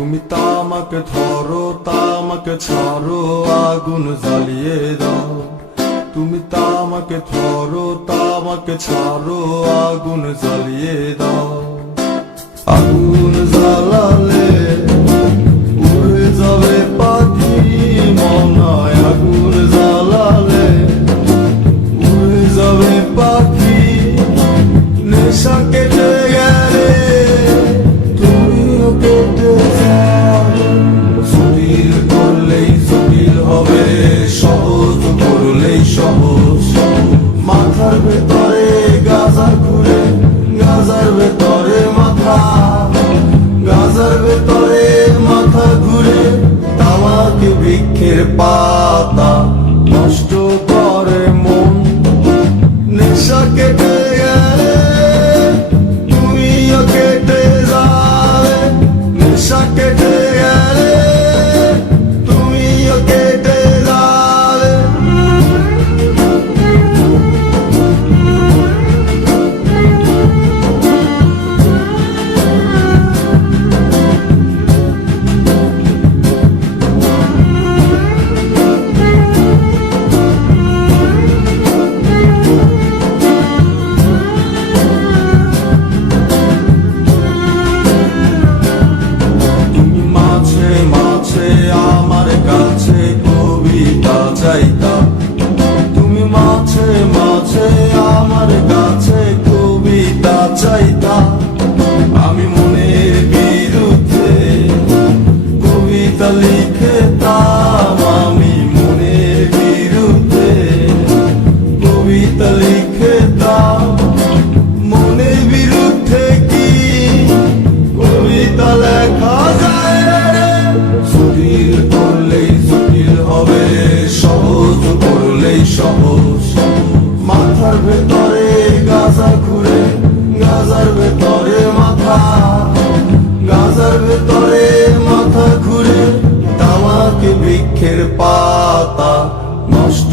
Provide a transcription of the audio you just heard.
তুমি তামাকে ধরো তামাকে ছাড়ো আগুন জ্বালিয়ে দাও। তুমি তামাকে ধরো তামাকে ছাড়ো আগুন জ্বালিয়ে দাও। আগুন জ্বালালে উড়ে যাবে পাখি মনায়। আগুন জ্বালালে উড়ে যাবে পাখি। নেশা কেটে গেলে তুমিও কেটে যাবে। জটিল করলেই জটিল হবে, সহজ করলেই সহজ। মাথার ভেতরে গাজা ঘুরে, গাজার ভেতরে মাথা, গাজার ভেতরে মাথা ঘুরে। তামাক বৃক্ষের পাতা নষ্ট করে মন। নেশা কেটে গেলে তুমিও কেটে যাবে। নেশা কেটে গেলে তুমিও কেটে যাবে। তুমি মাঝে মাঝে আমার কাছে কবিতা চাইতা। আমি মনের বিরুদ্ধে কবিতা লিখতাম। আমি মনের বিরুদ্ধে কবিতা লিখতাম। মনের বিরুদ্ধে কি কবিতা লেখা যায় রে? জটিল করলেই জটিল হবে, সহজ করলেই সহজ। মাথার ভেতরে গাজা ঘুরে, গাজার ভেতরে মাথা, গাজার ভেতরে মাথা ঘুরে। তামাক বৃক্ষের পাতা নষ্ট